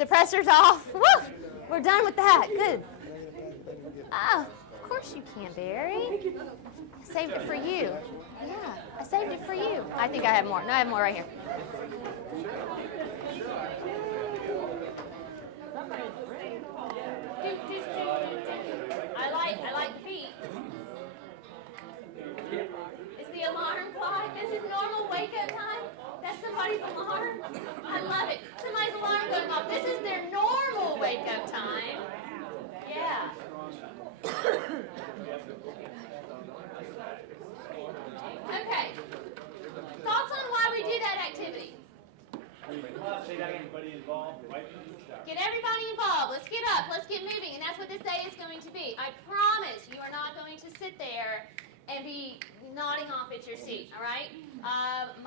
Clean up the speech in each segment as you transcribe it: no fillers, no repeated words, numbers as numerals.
The pressure's off. Woo! We're done with that. Good. Oh, of course you can, Barry. I saved it for you. Yeah, I saved it for you. I think I have more. No, I have more right here. I like the beat. Is the alarm clock? This is normal wake-up time? That's somebody's alarm? I love it. Somebody's alarm going off. This is their normal wake-up time. Yeah. Okay. Thoughts on why we do that activity? Get everybody involved. Let's get up. Let's get moving. And that's what this day is going to be. I promise you are not going to sit there and be nodding off at your seat, all right?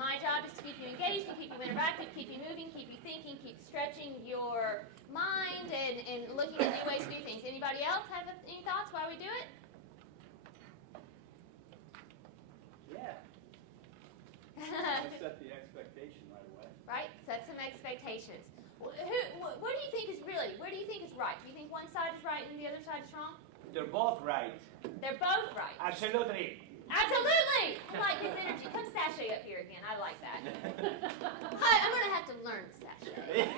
My job is to keep you engaged, to keep you interactive, keep you moving, keep you thinking, keep stretching your mind and looking at new ways to do things. Anybody else have any thoughts why we do it? Yeah. Let's set the expectation right away. Right? Set some expectations. What do you think is really, where do you think is right? Do you think one side is right and the other side is wrong? They're both right. They're both right. Absolutely. Absolutely! I like his energy. Come sashay up here again. I like that. Hi, I'm going to have to learn sashay.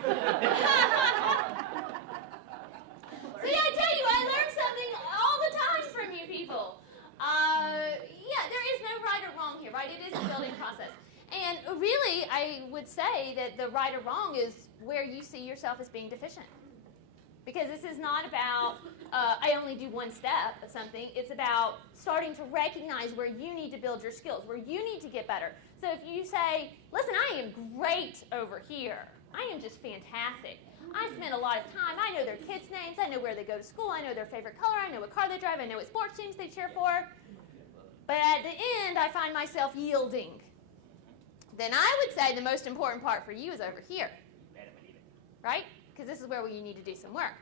See, I tell you, I learn something all the time from you people. Yeah, there is no right or wrong here, right? It is a building process. And really, I would say that the right or wrong is where you see yourself as being deficient. Because this is not about, I only do one step of something. It's about starting to recognize where you need to build your skills, where you need to get better. So if you say, listen, I am great over here. I am just fantastic. I spend a lot of time. I know their kids' names. I know where they go to school. I know their favorite color. I know what car they drive. I know what sports teams they cheer for. But at the end, I find myself yielding. Then I would say the most important part for you is over here. Right? Because this is where you need to do some work.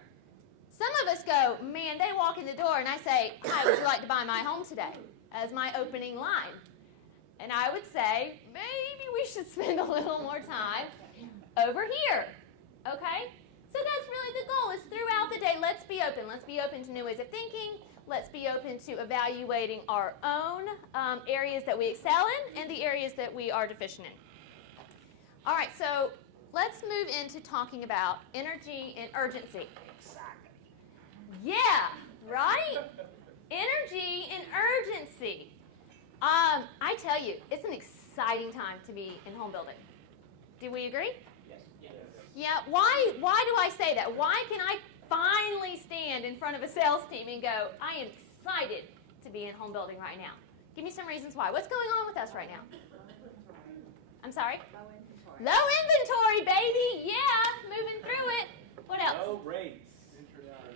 Some of us go, man, they walk in the door and I say, hi, would you like to buy my home today? As my opening line. And I would say, maybe we should spend a little more time over here. Okay? So that's really the goal, is throughout the day, let's be open. Let's be open to new ways of thinking. Let's be open to evaluating our own areas that we excel in and the areas that we are deficient in. All right, so let's move into talking about energy and urgency. Yeah, right? Energy and urgency. I tell you, it's an exciting time to be in home building. Do we agree? Yes. Yeah, why do I say that? Why can I finally stand in front of a sales team and go, I am excited to be in home building right now? Give me some reasons why. What's going on with us right now? I'm sorry? Low inventory, baby. Yeah, moving through it. What else? Low rates.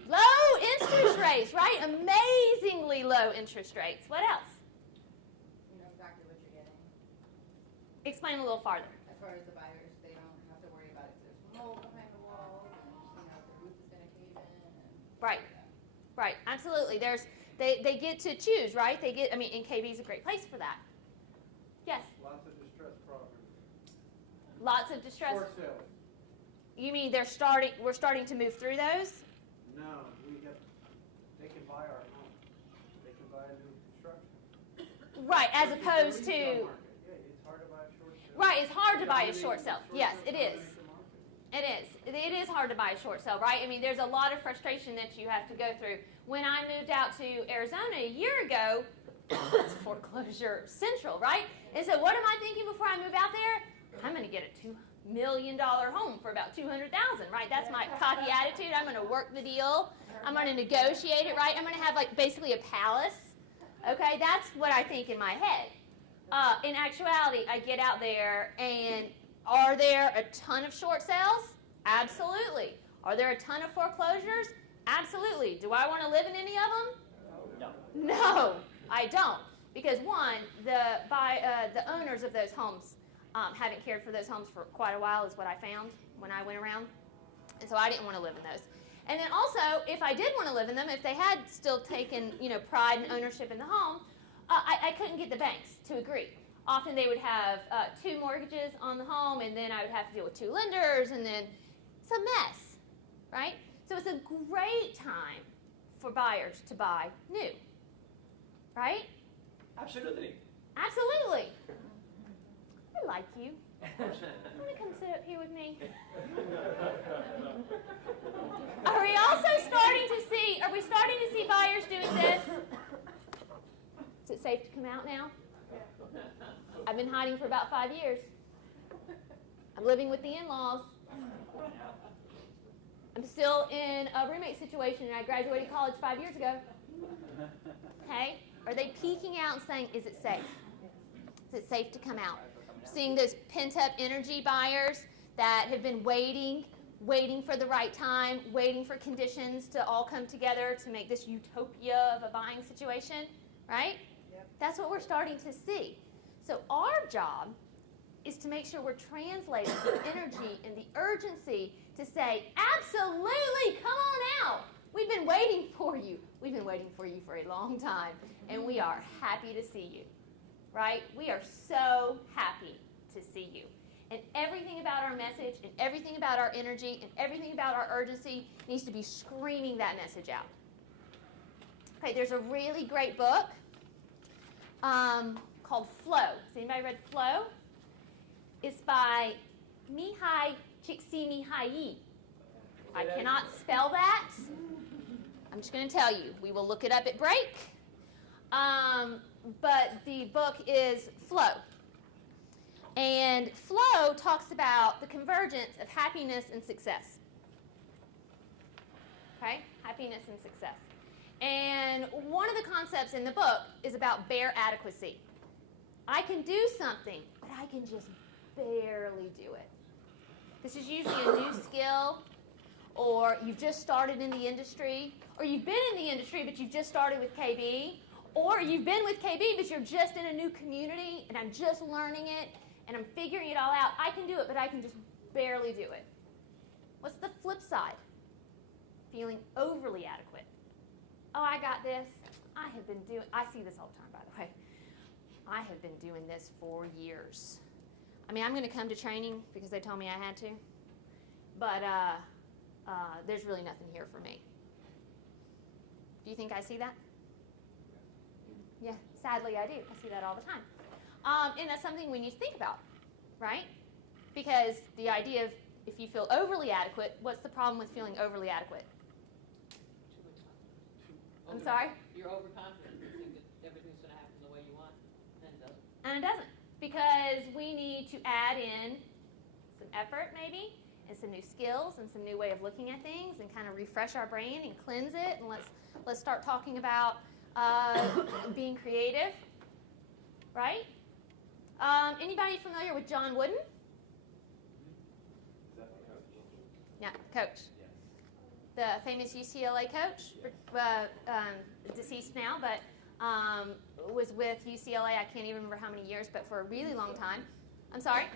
Low interest rates, right? Amazingly low interest rates. What else? You know exactly what you're getting. Explain a little farther. As far as the buyers, they don't have to worry about if there's mold behind the walls and the roof is going to cave in. Right. Right. Absolutely. They get to choose, right? And KB is a great place for that. Yes. Lots of distressed properties. Lots of distress. Short sales. You mean we're starting to move through those? No, they can buy our home. They can buy a new construction. Right, as opposed to, Yeah, it's hard to buy a short sale. right, it's hard to buy a short sale. Yes, it is. It is. It is hard to buy a short sale, right? I mean, there's a lot of frustration that you have to go through. When I moved out to Arizona a year ago, it's foreclosure central, right? And so what am I thinking before I move out there? I'm going to get a $2 million home for about $200,000, right? That's my cocky attitude. I'm going to work the deal. I'm going to negotiate it, right? I'm going to have basically a palace. Okay, that's what I think in my head. In actuality, I get out there, and are there a ton of short sales? Absolutely. Are there a ton of foreclosures? Absolutely. Do I want to live in any of them? No. No, I don't. Because one, the owners of those homes haven't cared for those homes for quite a while, is what I found when I went around. And so I didn't want to live in those. And then also, if I did want to live in them, if they had still taken pride and ownership in the home, I couldn't get the banks to agree. Often they would have 2 mortgages on the home, and then I would have to deal with 2 lenders, and then it's a mess. right? So it's a great time for buyers to buy new, right? Absolutely. Absolutely. I like you. Want to come sit up here with me? Are we starting to see buyers doing this? Is it safe to come out now? I've been hiding for about 5 years. I'm living with the in-laws. I'm still in a roommate situation, and I graduated college 5 years ago. Okay? Are they peeking out and saying, is it safe? Is it safe to come out? Seeing those pent-up energy buyers that have been waiting for the right time, waiting for conditions to all come together to make this utopia of a buying situation, right? Yep. That's what we're starting to see. So our job is to make sure we're translating the energy and the urgency to say, absolutely, come on out. We've been waiting for you. We've been waiting for you for a long time, and we are happy to see you, right? We are so happy to see you. And everything about our message and everything about our energy and everything about our urgency needs to be screaming that message out. Okay, there's a really great book called Flow. Has anybody read Flow? It's by Mihai Csikszentmihalyi. I cannot spell that. I'm just going to tell you. We will look it up at break. But the book is Flow. And Flow talks about the convergence of happiness and success. Okay? Happiness and success. And one of the concepts in the book is about bare adequacy. I can do something, but I can just barely do it. This is usually a new skill, or you've just started in the industry, or you've been in the industry, but you've just started with KB, or you've been with KB, but you're just in a new community, and I'm just learning it, and I'm figuring it all out. I can do it, but I can just barely do it. What's the flip side? Feeling overly adequate. Oh, I got this. I see this all the time, by the way. I have been doing this for years. I mean, I'm going to come to training because they told me I had to, but there's really nothing here for me. Do you think I see that? Yeah, sadly I do. I see that all the time. And that's something we need to think about, right? Because the idea of if you feel overly adequate, what's the problem with feeling overly adequate? I'm sorry? You're overconfident. You think that everything's going to happen the way you want, and it doesn't. And it doesn't. Because we need to add in some effort maybe, and some new skills, and some new way of looking at things, and kind of refresh our brain and cleanse it, and let's start talking about being creative, right? Anybody familiar with John Wooden? Is that the coach? Yeah, coach. Yes. The famous UCLA coach, deceased now, but was with UCLA, I can't even remember how many years, but for a really long time. I'm sorry?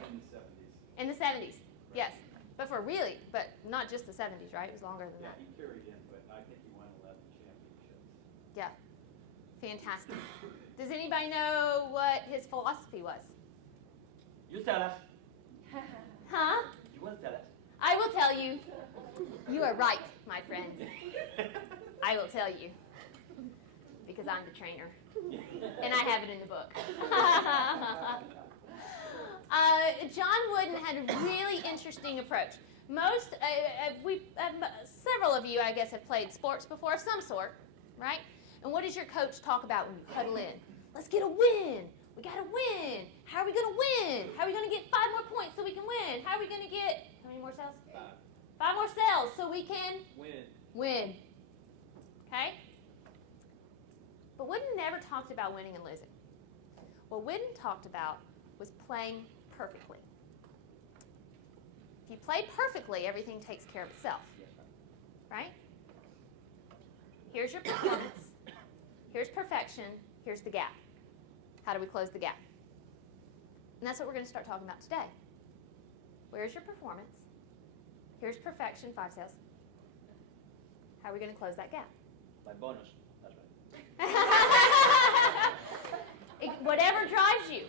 In the 70s. In the 70s, yes. But not just the 70s, right? It was longer than Yeah, that. he carried in, but I think he won 11 championships. Yeah. Fantastic. Does anybody know what his philosophy was? You tell us. Huh? You will tell us. I will tell you. You are right, my friend. I will tell you. Because I'm the trainer. And I have it in the book. John Wooden had a really interesting approach. Several of you, I guess, have played sports before of some sort, right? And what does your coach talk about when you huddle in? Let's get a win. We got to win. How are we going to win? How are we going to get 5 more points so we can win? How are we going to get, how many more cells? 5 more cells so we can win. Okay? But Wooden never talked about winning and losing. What Wooden talked about was playing perfectly. If you play perfectly, everything takes care of itself. Right? Here's your performance. Here's perfection. Here's the gap. How do we close the gap? And that's what we're going to start talking about today. Where's your performance? Here's perfection, 5 cells. How are we going to close that gap? My bonus. That's right. Whatever drives you,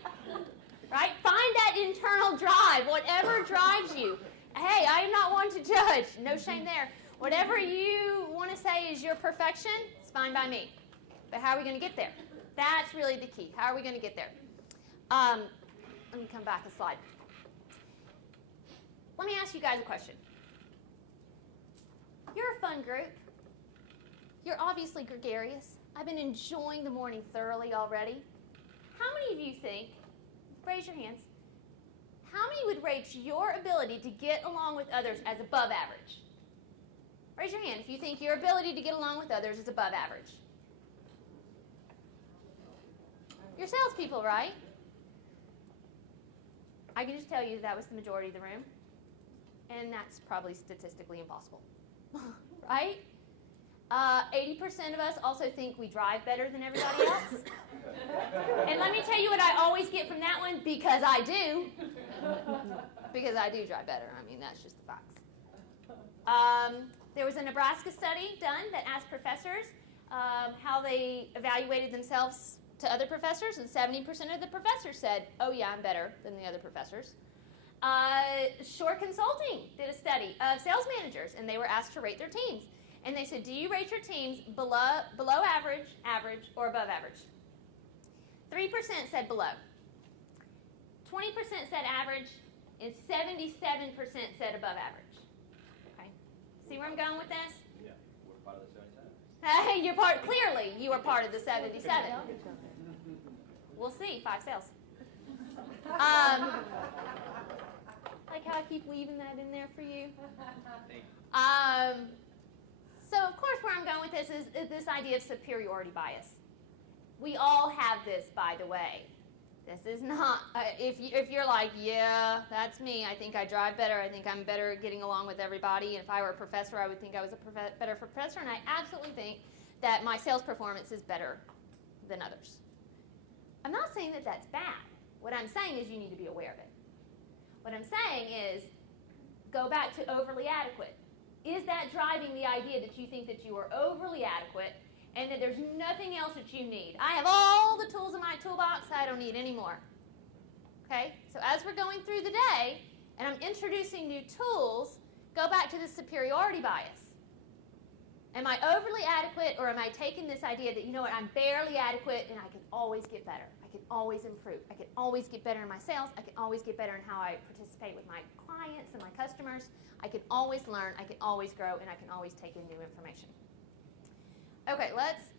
right? Find that internal drive, whatever drives you. Hey, I am not one to judge. No shame there. Whatever you want to say is your perfection, it's fine by me. But how are we going to get there? That's really the key. How are we going to get there? Let me come back a slide. Let me ask you guys a question. You're a fun group. You're obviously gregarious. I've been enjoying the morning thoroughly already. How many of you think, raise your hands, how many would rate your ability to get along with others as above average? Raise your hand if you think your ability to get along with others is above average. You're salespeople, right? I can just tell you that was the majority of the room. And that's probably statistically impossible. Right? 80% of us also think we drive better than everybody else. And let me tell you what I always get from that one, because I do. Because I do drive better. I mean, that's just the facts. There was a Nebraska study done that asked professors how they evaluated themselves to other professors, and 70% of the professors said, oh yeah, I'm better than the other professors. Shore Consulting did a study of sales managers, and they were asked to rate their teams. And they said, do you rate your teams below average, average, or above average? 3% said below. 20% said average, and 77% said above average. Okay. See where I'm going with this? Yeah, we're part of the 77. Hey, you're part. Clearly, you are part of the 77. We'll see. 5 sales. Like how I keep weaving that in there for you. So, of course, where I'm going with this is this idea of superiority bias. We all have this, by the way. This is not, if you're like, yeah, that's me. I think I drive better. I think I'm better at getting along with everybody. And if I were a professor, I would think I was a better professor. And I absolutely think that my sales performance is better than others. I'm not saying that that's bad. What I'm saying is you need to be aware of it. What I'm saying is go back to overly adequate. Is that driving the idea that you think that you are overly adequate and that there's nothing else that you need? I have all the tools in my toolbox. I don't need any more. Okay? So as we're going through the day and I'm introducing new tools, go back to the superiority bias. Am I overly adequate, or am I taking this idea that, you know what, I'm barely adequate and I can always get better. I can always improve. I can always get better in my sales. I can always get better in how I participate with my clients and my customers. I can always learn. I can always grow, and I can always take in new information. Okay, let's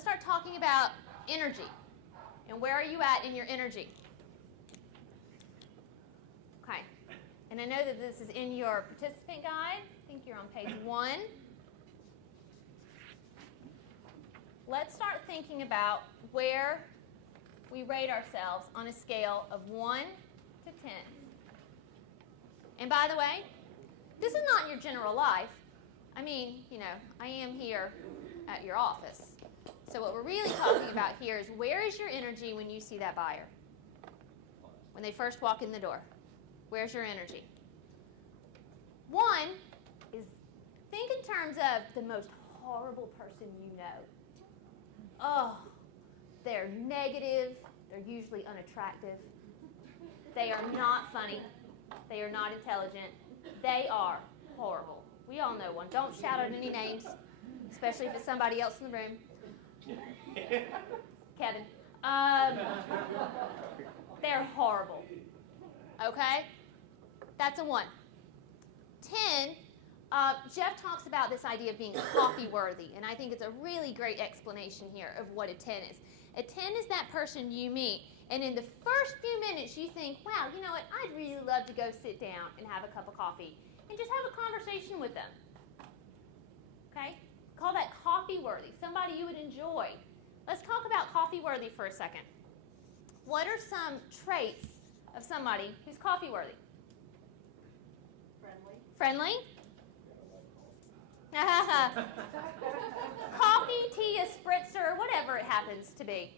start talking about energy. And where are you at in your energy? Okay. And I know that this is in your participant guide. I think you're on page 1. Let's start thinking about where we rate ourselves on a scale of 1 to 10. And by the way, this is not your general life. I mean, you know, I am here at your office. So what we're really talking about here is, where is your energy when you see that buyer? When they first walk in the door. Where's your energy? 1 is, think in terms of the most horrible person you know. Oh, they're negative. They're usually unattractive. They are not funny. They are not intelligent. They are horrible. We all know one. Don't shout out any names, especially if it's somebody else in the room. Kevin. They're horrible. Okay? That's a 1. 10, Jeff talks about this idea of being coffee worthy, and I think it's a really great explanation here of what a 10 is. A 10 is that person you meet, and in the first few minutes you think, wow, you know what, I'd really love to go sit down and have a cup of coffee and just have a conversation with them. Okay? Call that coffee worthy, somebody you would enjoy. Let's talk about coffee worthy for a second. What are some traits of somebody who's coffee worthy? Friendly? Coffee, tea, a spritzer, whatever it happens to be.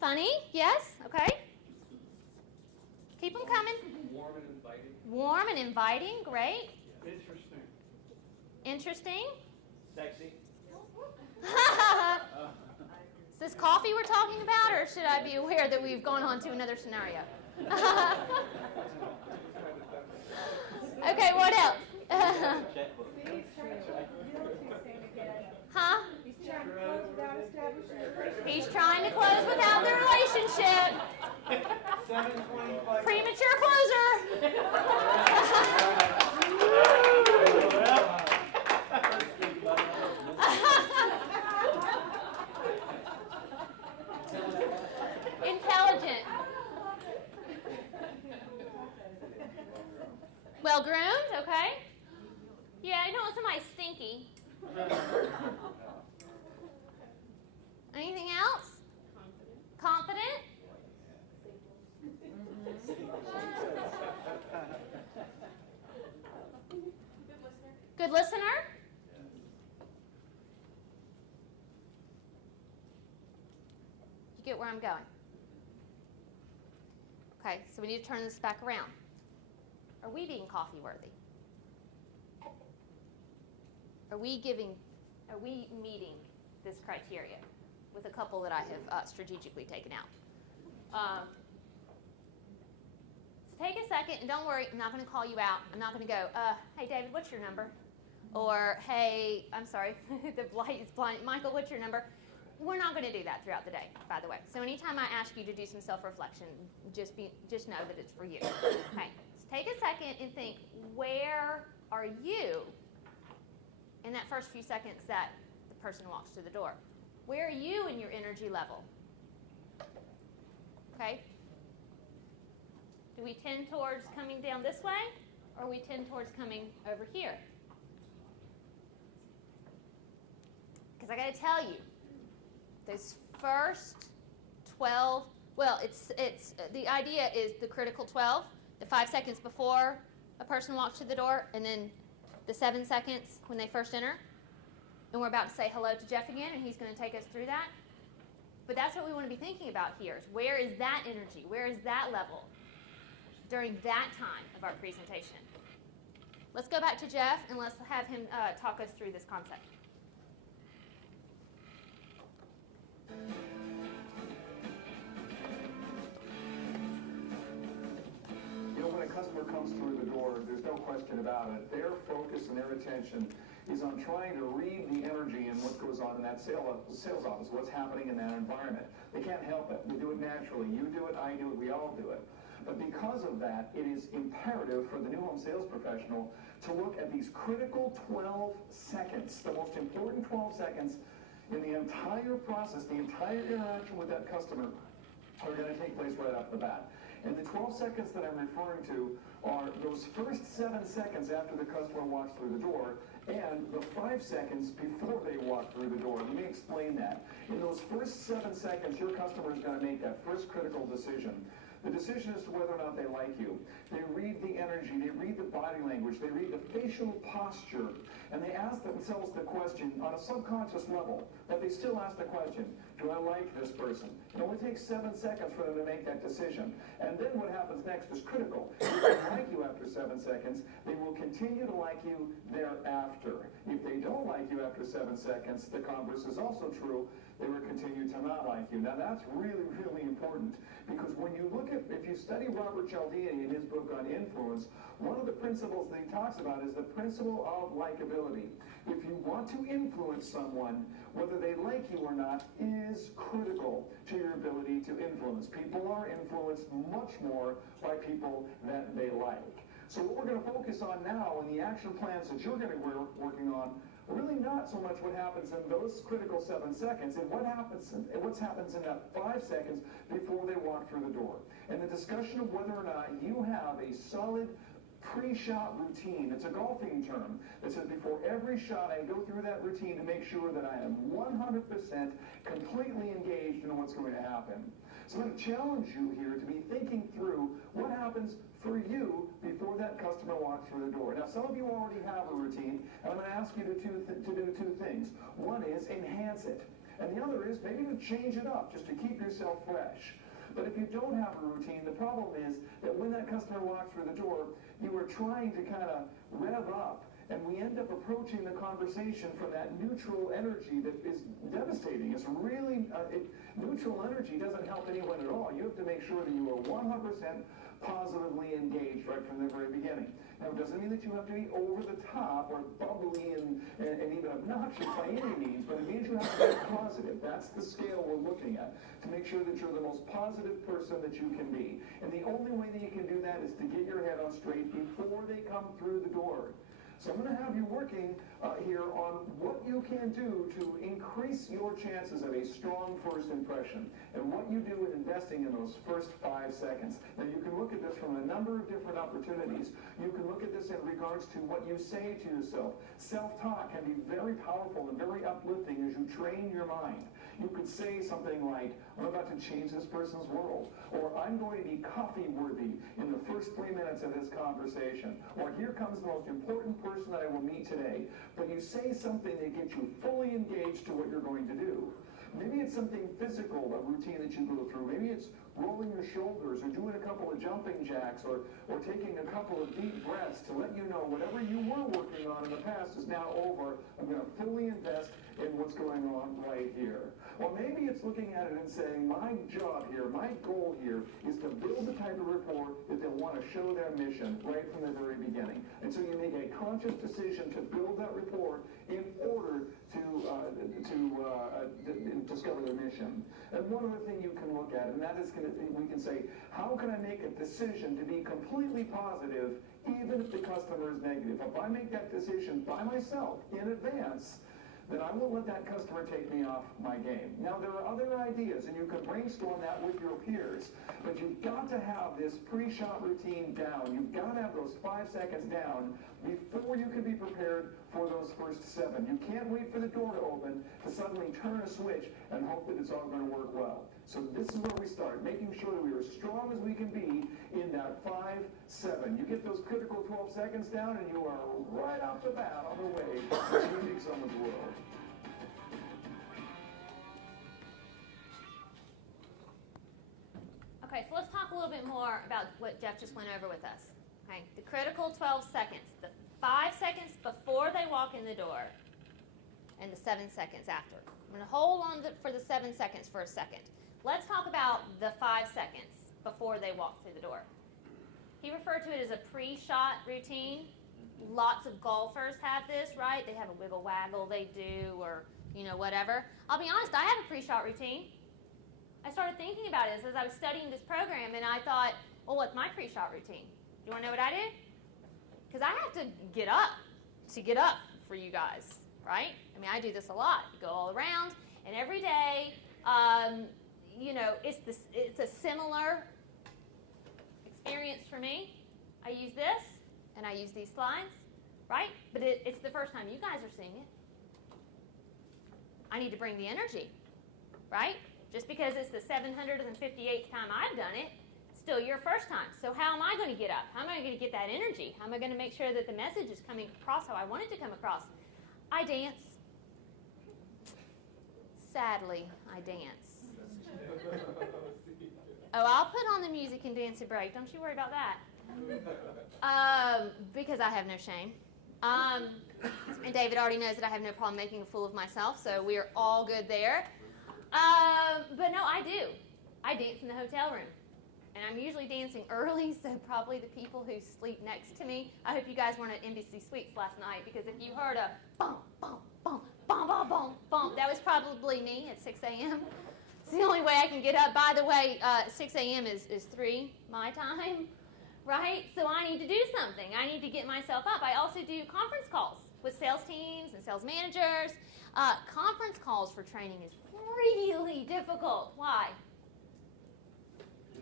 Funny, yes, okay. Keep them coming. Warm and inviting. Warm and inviting, great. Interesting. Interesting. Sexy. Is this coffee we're talking about, or should I be aware that we've gone on to another scenario? Okay, 7:25. Premature closer. Intelligent. Well groomed, okay? Yeah, I know somebody's stinky. Anything else? Confident? Good listener? You get where I'm going? Okay, so we need to turn this back around. Are we being coffee worthy? Are we meeting this criteria with a couple that I have strategically taken out? So take a second, and don't worry, I'm not going to call you out. I'm not going to go, hey, David, what's your number? Or, hey, I'm sorry, the light is blind. Michael, what's your number? We're not going to do that throughout the day, by the way. So anytime I ask you to do some self-reflection, just know that it's for you. Okay, so take a second and think, where are you in that first few seconds that the person walks through the door? Where are you in your energy level? Okay? Do we tend towards coming down this way, or we tend towards coming over here? Because I got to tell you, those first 12, well, it's the idea is the critical 12, the 5 seconds before a person walks through the door, and then the 7 seconds when they first enter. And we're about to say hello to Jeff again, and he's going to take us through that. But that's what we want to be thinking about here, is where is that energy? Where is that level during that time of our presentation? Let's go back to Jeff, and let's have him talk us through this concept. You know, when a customer comes through the door, there's no question about it. Their focus and their attention is on trying to read the energy and what goes on in that sales office, what's happening in that environment. They can't help it. We do it naturally. You do it, I do it, we all do it. But because of that, it is imperative for the new home sales professional to look at these critical 12 seconds, the most important 12 seconds in the entire process, the entire interaction with that customer are going to take place right off the bat. And the 12 seconds that I'm referring to are those first 7 seconds after the customer walks through the door and the 5 seconds before they walk through the door. Let me explain that. In those first 7 seconds, your customer is going to make that first critical decision. The decision as to whether or not they like you. They read the energy, they read the body language, they read the facial posture, and they ask themselves the question on a subconscious level, but they still ask the question, do I like this person? It only takes 7 seconds for them to make that decision. And then what happens next is critical. If they like you after 7 seconds, they will continue to like you thereafter. If they don't like you after 7 seconds, the converse is also true. They will continue to not like you. Now that's really, really important, because when you look at, if you study Robert Cialdini in his book on influence, one of the principles that he talks about is the principle of likability. If you want to influence someone, whether they like you or not is critical to your ability to influence. People are influenced much more by people that they like. So what we're going to focus on now in the action plans that you're going to be working on, really not so much what happens in those critical 7 seconds, and what happens in that 5 seconds before they walk through the door. And the discussion of whether or not you have a solid pre-shot routine. It's a golfing term that says before every shot I go through that routine to make sure that I am 100% completely engaged in what's going to happen. So I'm going to challenge you here to be thinking through what happens for you before that customer walks through the door. Now, some of you already have a routine, and I'm going to ask you to do two things. One is enhance it, and the other is maybe to change it up just to keep yourself fresh. But if you don't have a routine, the problem is that when that customer walks through the door, you are trying to kind of rev up, and we end up approaching the conversation from that neutral energy that is devastating. It's really, neutral energy doesn't help anyone at all. You have to make sure that you are 100% positively engaged right from the very beginning. Now, it doesn't mean that you have to be over the top or bubbly and even obnoxious by any means, but it means you have to be positive. That's the scale we're looking at, to make sure that you're the most positive person that you can be. And the only way that you can do that is to get your head on straight before they come through the door. So I'm going to have you working here on what you can do to increase your chances of a strong first impression and what you do in investing in those first 5 seconds. Now you can look at this from a number of different opportunities. You can look at this in regards to what you say to yourself. Self-talk can be very powerful and very uplifting as you train your mind. You could say something like, I'm about to change this person's world, or I'm going to be coffee worthy in the first 3 minutes of this conversation, or here comes the most important person that I will meet today. But you say something that gets you fully engaged to what you're going to do. Maybe it's something physical, a routine that you go through. Maybe it's rolling your shoulders or doing a couple of jumping jacks or taking a couple of deep breaths to let you know whatever you were working on in the past is now over. I'm going to fully invest in what's going on right here. Or maybe it's looking at it and saying, my job here, my goal here is to build the type of rapport that they'll want to show their mission right from the very beginning. And so you make a conscious decision to build that rapport in order to discover their mission. And one other thing you can look at, and that is we can say, how can I make a decision to be completely positive even if the customer is negative? If I make that decision by myself in advance, then I won't let that customer take me off my game. Now, there are other ideas, and you can brainstorm that with your peers, but you've got to have this pre-shot routine down. You've got to have those 5 seconds down before you can be prepared for those first 7. You can't wait for the door to open to suddenly turn a switch and hope that it's all going to work well. So this is where we start, making sure that we are as strong as we can be in that 5-7. You get those critical 12 seconds down and you are right off the bat on the way to changing someone's world. Okay, so let's talk a little bit more about what Jeff just went over with us. Okay, the critical 12 seconds, the 5 seconds before they walk in the door, and the 7 seconds after. I'm going to hold on for the 7 seconds for a second. Let's talk about the 5 seconds before they walk through the door. He referred to it as a pre-shot routine. Lots of golfers have this, right? They have a wiggle waggle they do, or whatever. I'll be honest, I have a pre-shot routine. I started thinking about it as I was studying this program, and I thought, well, what's my pre-shot routine? Do you want to know what I did? Because I have to get up for you guys, right? I mean, I do this a lot. You go all around, and every day, it's a similar experience for me. I use this, and I use these slides, right? But it's the first time you guys are seeing it. I need to bring the energy, right? Just because it's the 758th time I've done it, still your first time. So how am I going to get up? How am I going to get that energy? How am I going to make sure that the message is coming across how I want it to come across? I dance. Sadly, I dance. Oh, I'll put on the music and dance a break. Don't you worry about that. Because I have no shame. And David already knows that I have no problem making a fool of myself, so we are all good there. But no, I do. I dance in the hotel room. And I'm usually dancing early, so probably the people who sleep next to me. I hope you guys weren't at Embassy Suites last night, because if you heard a bum, bum, bum, bum, bum, bum, bum, that was probably me at 6 a.m. It's the only way I can get up. By the way, 6 a.m. is 3 my time, right? So I need to do something. I need to get myself up. I also do conference calls with sales teams and sales managers. Conference calls for training is really difficult. Why?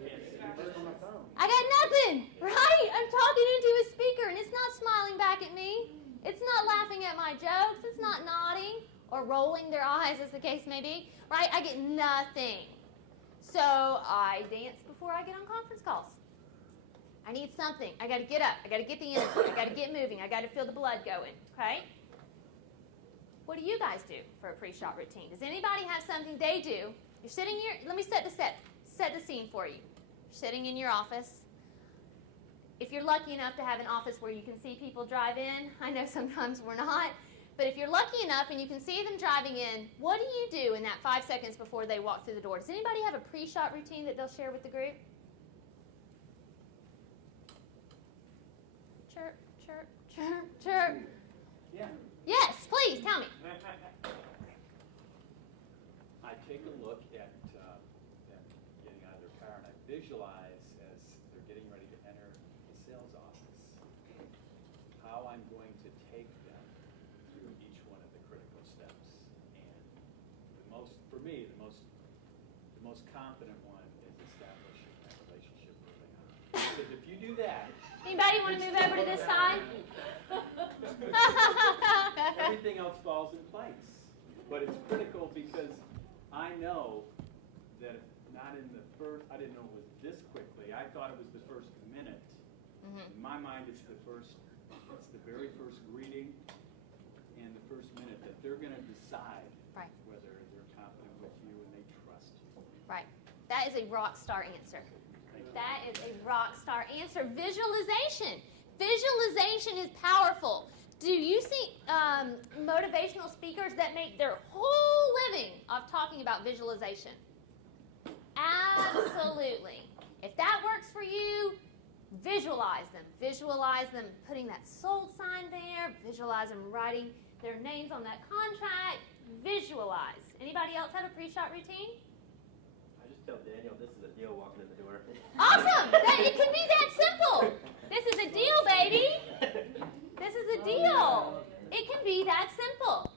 I got nothing, right? I'm talking into a speaker, and it's not smiling back at me. It's not laughing at my jokes. It's not nodding or rolling their eyes, as the case may be, right? I get nothing. So I dance before I get on conference calls. I need something. I got to get up. I got to get the energy. I got to get moving. I got to feel the blood going, okay? What do you guys do for a pre-shot routine? Does anybody have something they do? You're sitting here. Let me set the scene for you. You're sitting in your office. If you're lucky enough to have an office where you can see people drive in, I know sometimes we're not, but if you're lucky enough and you can see them driving in, what do you do in that 5 seconds before they walk through the door? Does anybody have a pre-shot routine that they'll share with the group? chirp, chirp, chirp. Yeah. Yes, please, tell me. I take a look at them getting out of their car, and I visualize as they're getting ready to enter the sales office how I'm going to take them through each one of the critical steps. And for me, the most confident one is establishing that relationship early on. Because if you do that, Anybody want to move over to this side? everything else falls in place. But it's critical because I know that if not in the first, I didn't know it was this quickly. I thought it was the first minute. In my mind, it's the very first greeting and the first minute that they're going to decide Right. whether they're confident with you and they trust you. Right. That is a rock star answer. That is a rock star answer. Visualization. Visualization is powerful. Do you see motivational speakers that make their whole living of talking about visualization? Absolutely. If that works for you, visualize them. Visualize them putting that sold sign there. Visualize them writing their names on that contract. Visualize. Anybody else have a pre-shot routine? I just tell Daniel this is a deal walking in the door. Awesome! It can be that simple. This is a deal, baby. This is a deal. It can be that simple.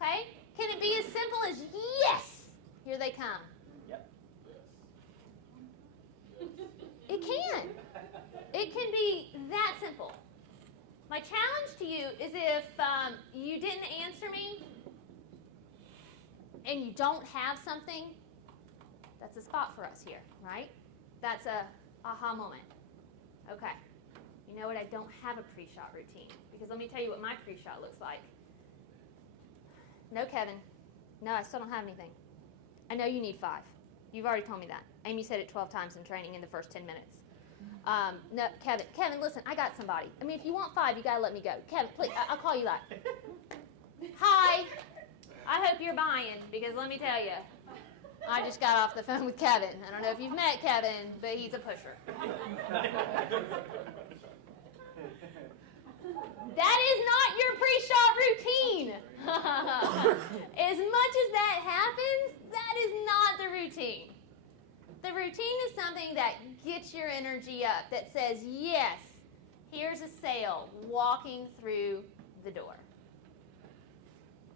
Okay? Can it be as simple as, yes, here they come? Yep. It can. It can be that simple. My challenge to you is if you didn't answer me and you don't have something, that's a spot for us here, right? That's a aha moment. Okay. You know what? I don't have a pre-shot routine. Because let me tell you what my pre-shot looks like. No, Kevin. No, I still don't have anything. I know you need 5. You've already told me that. Amy said it 12 times in training in the first 10 minutes. No, Kevin, listen, I got somebody. I mean, if you want 5, you got to let me go. Kevin, please, I'll call you later. Hi. I hope you're buying, because let me tell you, I just got off the phone with Kevin. I don't know if you've met Kevin, but he's a pusher. That is not your pre-shot routine. As much as that happens, that is not the routine. The routine is something that gets your energy up, that says, yes, here's a sale walking through the door.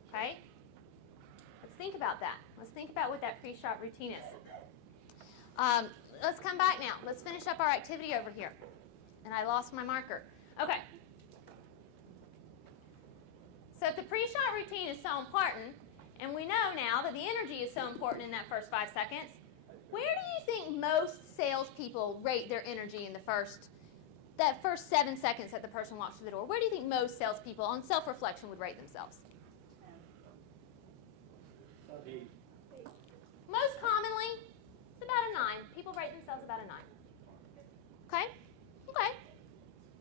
Okay? Let's think about that. Let's think about what that pre-shot routine is. Let's come back now. Let's finish up our activity over here. And I lost my marker. Okay. So if the pre-shot routine is so important, and we know now that the energy is so important in that first 5 seconds, where do you think most salespeople rate their energy in that first 7 seconds that the person walks through the door? Where do you think most salespeople on self-reflection would rate themselves? Most commonly, it's about a 9. People rate themselves about a 9. Okay? Okay.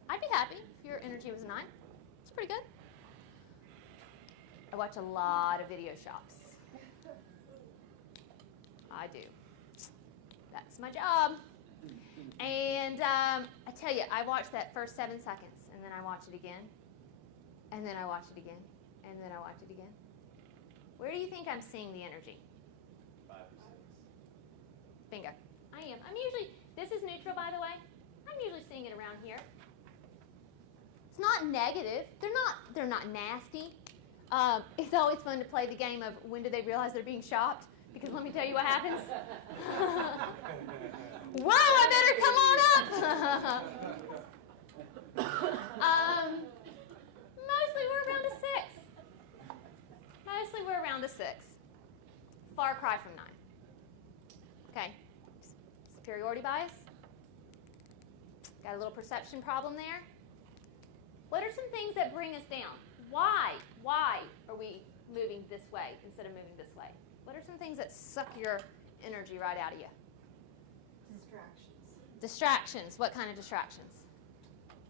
I'd be happy if your energy was a 9. It's pretty good. I watch a lot of video shops. I do. That's my job. And I tell you, I watch that first 7 seconds, and then I watch it again, and then I watch it again, and then I watch it again. Where do you think I'm seeing the energy? 5 or 6. Bingo. I am. This is neutral, by the way. I'm usually seeing it around here. It's not negative. They're not nasty. It's always fun to play the game of when do they realize they're being shopped? Because let me tell you what happens. Whoa, I better come on up. Mostly we're around a 6. Mostly we're around a 6. Far cry from 9. Okay. Superiority bias. Got a little perception problem there. What are some things that bring us down? Why are we moving this way instead of moving this way? What are some things that suck your energy right out of you? Distractions. Distractions. What kind of distractions?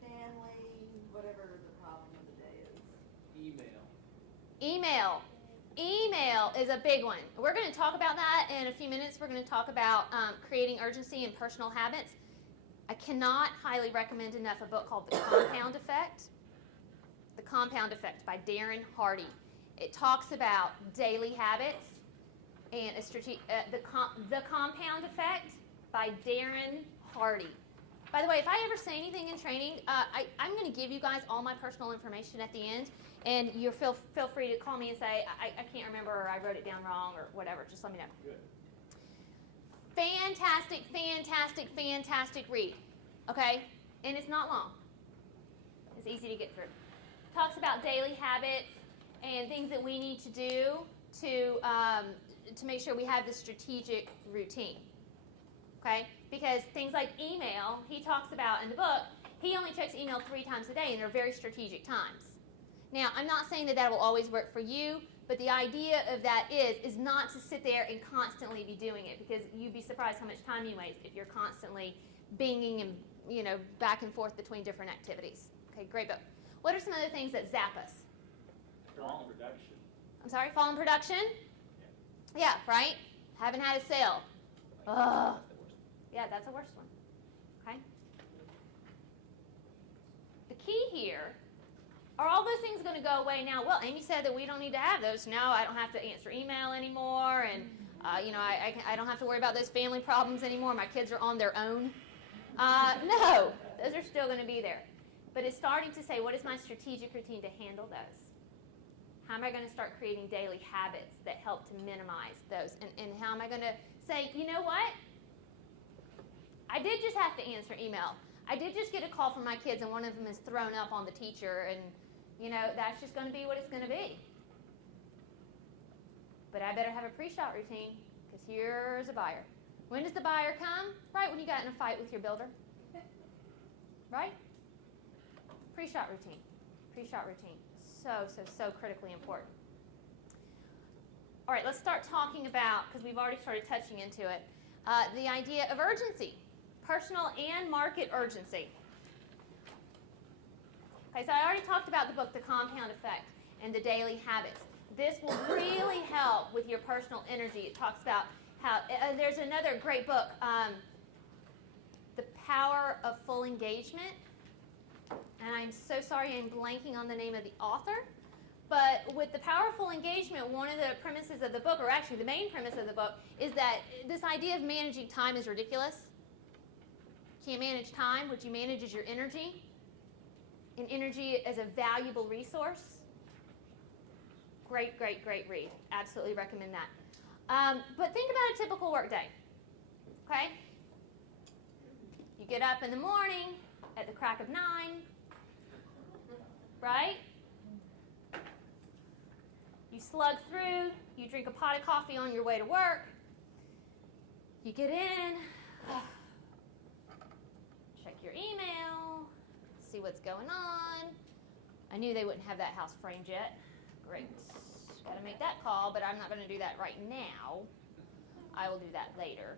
Family, whatever the problem of the day is. Email. Email is a big one. We're going to talk about that in a few minutes. We're going to talk about creating urgency and personal habits. I cannot highly recommend enough a book called The Compound Effect. The Compound Effect by Darren Hardy. It talks about daily habits and the Compound Effect by Darren Hardy. By the way, if I ever say anything in training, I'm going to give you guys all my personal information at the end, and you feel free to call me and say, I can't remember, or I wrote it down wrong, or whatever. Just let me know. Good. Fantastic, fantastic, fantastic read. Okay? And it's not long. It's easy to get through. Talks about daily habits and things that we need to do to make sure we have this strategic routine. Okay? Because things like email, he talks about in the book, he only checks email 3 times a day, and they're very strategic times. Now, I'm not saying that will always work for you, but the idea of that is not to sit there and constantly be doing it, because you'd be surprised how much time you waste if you're constantly binging and back and forth between different activities. Okay, great book. What are some other things that zap us? Fall production. I'm sorry, fall in production? Yeah, right? Haven't had a sale. Ugh. Yeah, that's the worst one. Okay? The key here, are all those things going to go away now? Well, Amy said that we don't need to have those. No, I don't have to answer email anymore, and I don't have to worry about those family problems anymore. My kids are on their own. No, those are still going to be there. But it's starting to say, what is my strategic routine to handle those? How am I going to start creating daily habits that help to minimize those? And how am I going to say, you know what? I did just have to answer email. I did just get a call from my kids, and one of them is thrown up on the teacher, and that's just going to be what it's going to be. But I better have a pre-shot routine, because here's a buyer. When does the buyer come? Right when you got in a fight with your builder. Right? Pre-shot routine. Pre-shot routine. So critically important. All right, let's start talking about, because we've already started touching into it, the idea of urgency. Personal and market urgency. Okay, so I already talked about the book, The Compound Effect, and the daily habits. This will really help with your personal energy. It talks about how, there's another great book, The Power of Full Engagement. And I'm so sorry I'm blanking on the name of the author. But with The Power of Full Engagement, one of the premises of the book, or actually the main premise of the book, is that this idea of managing time is ridiculous. Can't manage time. What you manage is your energy. And energy is a valuable resource. Great, great, great read. Absolutely recommend that. But think about a typical work day. Okay? You get up in the morning at the crack of 9. Right? You slug through. You drink a pot of coffee on your way to work. You get in. Check your email. See what's going on. I knew they wouldn't have that house framed yet. Great. Got to make that call, but I'm not going to do that right now. I will do that later.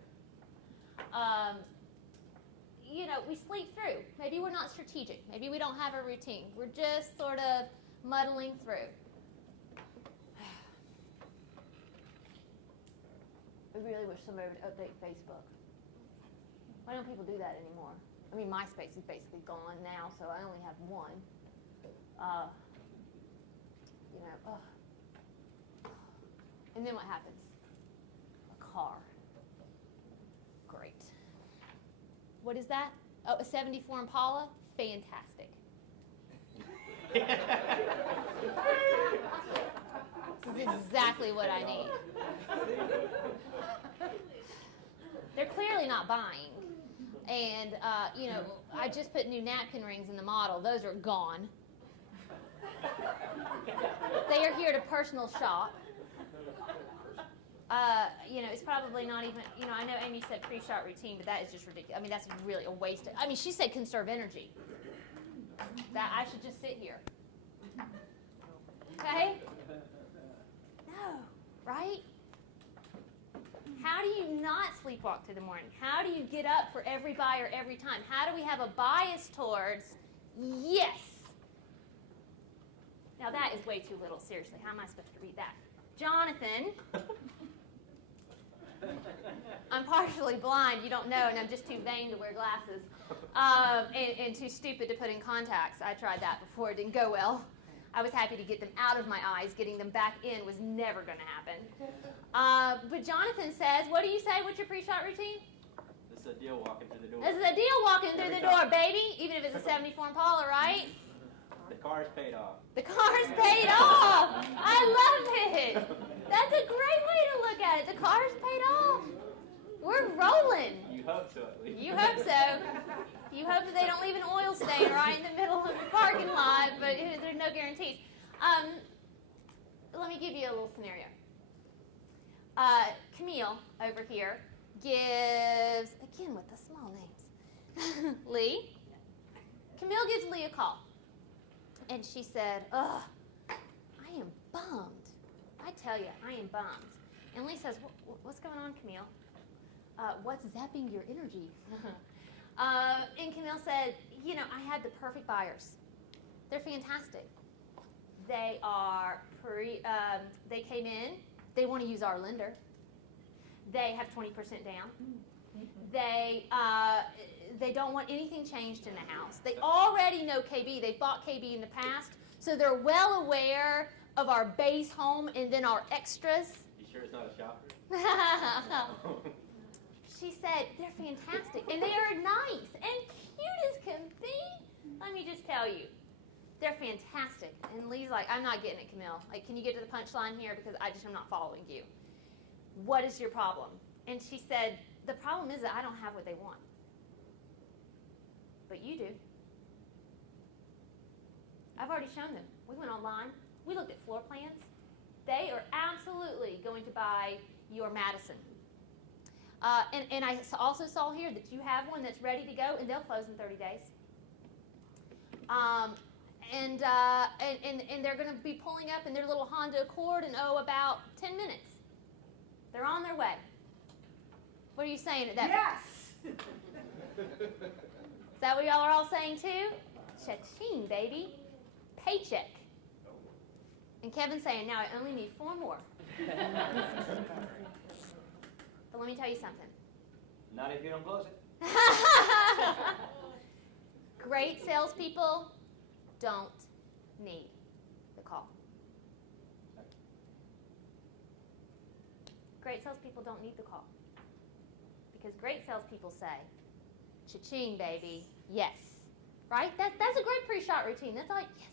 We sleep through. Maybe we're not strategic. Maybe we don't have a routine. We're just sort of muddling through. I really wish somebody would update Facebook. Why don't people do that anymore? I mean, MySpace is basically gone now, so I only have one. And then what happens? A car. Great. What is that? Oh, a 74 Impala? Fantastic. This is exactly what I need. They're clearly not buying. And, I just put new napkin rings in the model. Those are gone. They are here to personal shop. It's probably not even, I know Amy said pre-shot routine, but that is just ridiculous. I mean, that's really a waste. She said conserve energy. That I should just sit here. Okay? No, right? How do you not sleepwalk through the morning? How do you get up for every buyer every time? How do we have a bias towards yes? Now that is way too little, seriously. How am I supposed to read that? Jonathan I'm partially blind, you don't know, and I'm just too vain to wear glasses, and too stupid to put in contacts. I tried that before, it didn't go well. I was happy to get them out of my eyes. Getting them back in was never going to happen. But Jonathan says, what do you say? What's your pre-shot routine? This is a deal walking through the door. This is a deal walking through the door, baby. Even if it's a 74 Impala, right? The car's paid off. The car's paid off. I love it. That's a great way to look at it. The car's paid off. We're rolling. You hope so, at least. You hope so. You hope that they don't leave an oil stain right in the middle of the parking lot, but there's no guarantees. Let me give you a little scenario. Camille over here gives, again with the small names, Lee. Camille gives Lee a call. And she said, ugh, I am bummed. I tell you, I am bummed. And Lee says, what's going on, Camille? What's zapping your energy? And Camille said, you know, I had the perfect buyers. They're fantastic. They are they came in, they want to use our lender. They have 20% down. They don't want anything changed in the house. They already know KB. They've bought KB in the past, so they're well aware of our base home and then our extras. You sure it's not a shopper? She said, they're fantastic, and they are nice and cute as can be. Let me just tell you, they're fantastic. And Lee's like, I'm not getting it, Camille. Like, can you get to the punchline here? Because I just am not following you. What is your problem? And she said, the problem is that I don't have what they want. But you do. I've already shown them. We went online. We looked at floor plans. They are absolutely going to buy your Madison. And I also saw here that you have one that's ready to go, and they'll close in 30 days. And they're going to be pulling up in their little Honda Accord in, about 10 minutes. They're on their way. What are you saying at that? Yes! Is that what y'all are all saying too? Cha-ching, baby. Paycheck. And Kevin's saying, now I only need 4 more. But let me tell you something. Not if you don't close it. Great salespeople don't need the call. Great salespeople don't need the call. Because great salespeople say, cha-ching, baby, yes. Right? That's a great pre-shot routine. That's all, yes.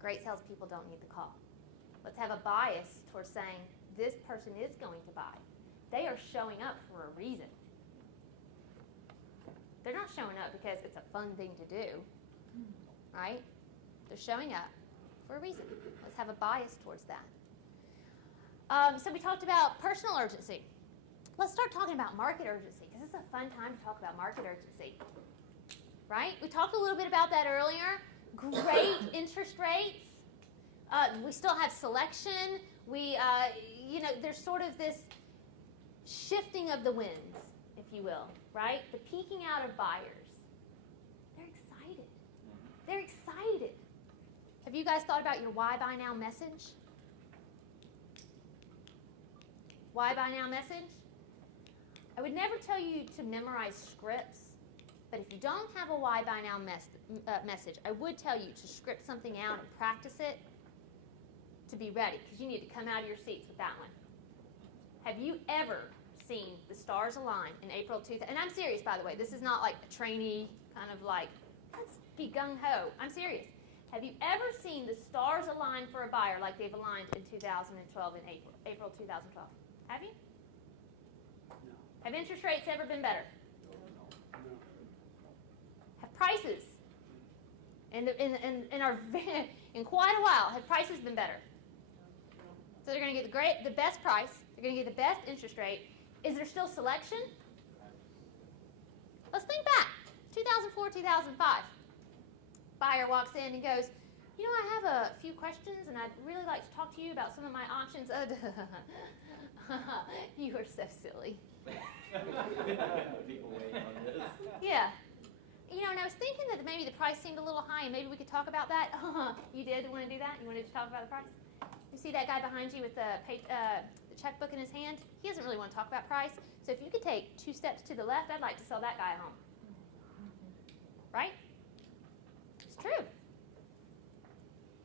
Great salespeople don't need the call. Let's have a bias towards saying, this person is going to buy. They are showing up for a reason. They're not showing up because it's a fun thing to do, right? They're showing up for a reason. Let's have a bias towards that. So we talked about personal urgency. Let's start talking about market urgency, because it's a fun time to talk about market urgency, right? We talked a little bit about that earlier. Great interest rates. We still have selection. There's sort of this shifting of the winds, if you will, right? The peaking out of buyers. They're excited. They're excited. Have you guys thought about your why buy now message? Why buy now message? I would never tell you to memorize scripts, but if you don't have a why buy now message, I would tell you to script something out and practice it to be ready, because you need to come out of your seats with that one. Have you ever seen the stars align in April 2000? And I'm serious, by the way. This is not like a trainee kind of like, let's be gung-ho. I'm serious. Have you ever seen the stars align for a buyer like they've aligned in 2012 in April 2012? Have you? No. Have interest rates ever been better? No. Have prices in quite a while, have prices been better? So they're going to get the best price. They're going to get the best interest rate. Is there still selection? Let's think back. 2004, 2005. Buyer walks in and goes, you know, I have a few questions, and I'd really like to talk to you about some of my options. You are so silly. People waiting on this. Yeah. You know, and I was thinking that maybe the price seemed a little high, and maybe we could talk about that. You did want to do that? You wanted to talk about the price? You see that guy behind you with the checkbook in his hand, he doesn't really want to talk about price. So if you could take 2 steps to the left, I'd like to sell that guy a home. Right? It's true.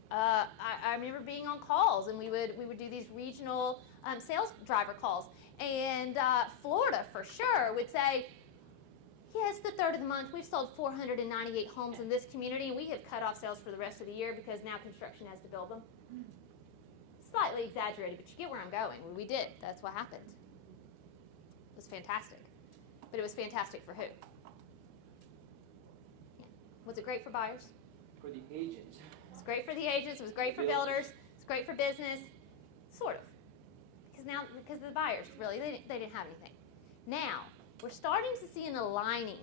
I remember being on calls, and we would do these regional sales driver calls, and Florida for sure would say, yeah, it's the 3rd of the month. We've sold 498 homes in this community, and we have cut off sales for the rest of the year because now construction has to build them. Slightly exaggerated, but you get where I'm going. We did. That's what happened. It was fantastic. But it was fantastic for who? Yeah. Was it great for buyers? For the agent. It was great for the agents. It was great for builders. It was great for business. Sort of. Because the buyers, really, they didn't have anything. Now, we're starting to see an aligning,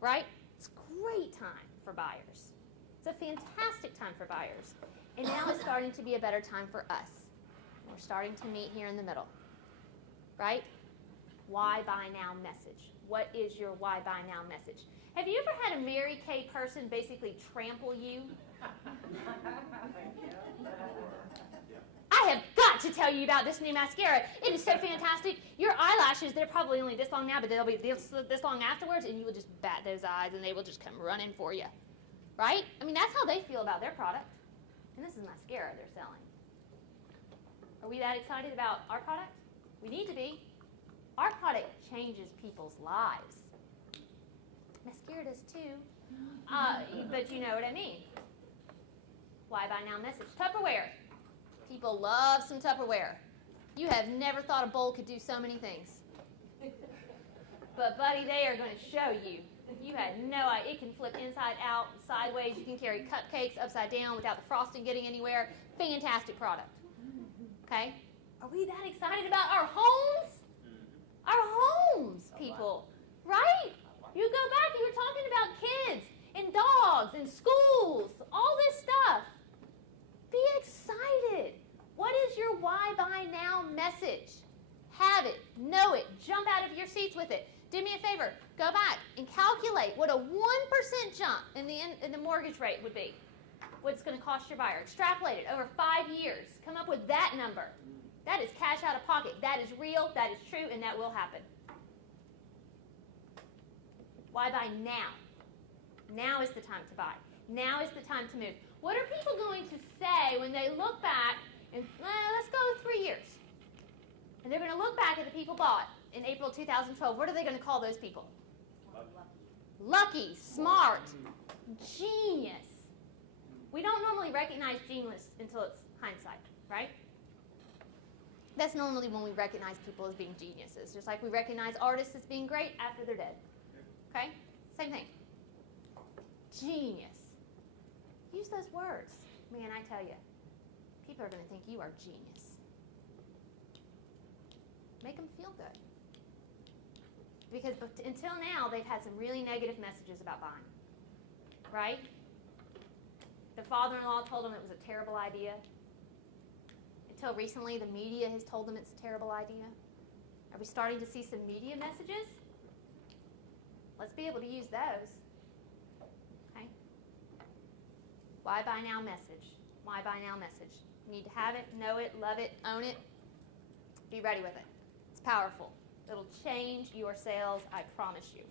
right? It's a great time for buyers. It's a fantastic time for buyers. And now it's starting to be a better time for us. We're starting to meet here in the middle, right? Why buy now message? What is your why buy now message? Have you ever had a Mary Kay person basically trample you? I have got to tell you about this new mascara. It is so fantastic. Your eyelashes, they're probably only this long now, but they'll be this long afterwards, and you will just bat those eyes, and they will just come running for you. Right? I mean, that's how they feel about their product. And this is mascara they're selling. Are we that excited about our product? We need to be. Our product changes people's lives. Mascara does too. But you know what I mean. Why buy now message? Tupperware. People love some Tupperware. You have never thought a bowl could do so many things. But buddy, they are going to show you. You had no idea. It can flip inside out, sideways. You can carry cupcakes upside down without the frosting getting anywhere. Fantastic product. Okay? Are we that excited about our homes? Our homes, people. Right? You go back, you were talking about kids and dogs and schools, all this stuff. Be excited. What is your why buy now message? Have it, know it, jump out of your seats with it. Do me a favor, go back and calculate what a 1% jump in the mortgage rate would be. What it's going to cost your buyer. Extrapolate it over 5 years. Come up with that number. That is cash out of pocket. That is real, that is true, and that will happen. Why buy now? Now is the time to buy. Now is the time to move. What are people going to say when they look back and, let's go 3 years. And they're going to look back at the people bought in April 2012. What are they going to call those people? Lucky, smart, genius. We don't normally recognize genius until it's hindsight, right? That's normally when we recognize people as being geniuses, just like we recognize artists as being great after they're dead. Okay? Same thing. Genius. Use those words. Man, I tell you, people are going to think you are genius. Make them feel good. Because until now, they've had some really negative messages about buying. Right? The father-in-law told them it was a terrible idea. Until recently, the media has told them it's a terrible idea. Are we starting to see some media messages? Let's be able to use those. Okay? Why buy now message? Why buy now message? You need to have it, know it, love it, own it. Be ready with it. It's powerful. It'll change your sales, I promise you.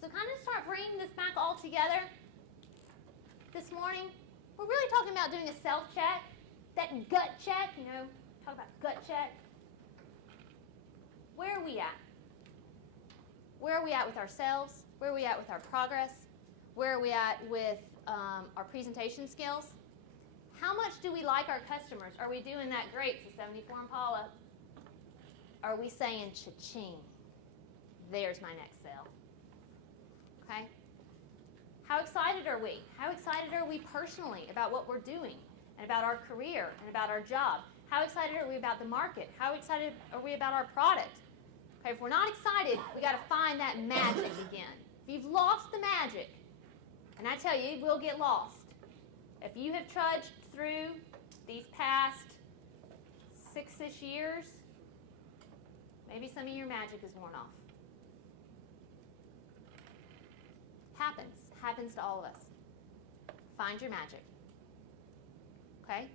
So kind of start bringing this back all together this morning. We're really talking about doing a self-check, that gut check, talk about gut check. Where are we at? Where are we at with ourselves? Where are we at with our progress? Where are we at with our presentation skills? How much do we like our customers? Are we doing that great? It's a 74 Impala. Are we saying cha-ching? There's my next sale. Okay? How excited are we? How excited are we personally about what we're doing and about our career and about our job? How excited are we about the market? How excited are we about our product? Okay, if we're not excited, we got to find that magic again. If you've lost the magic, and I tell you, it will get lost. If you have trudged through these past 6-ish years, maybe some of your magic is worn off. Happens to all of us. Find your magic. Okay?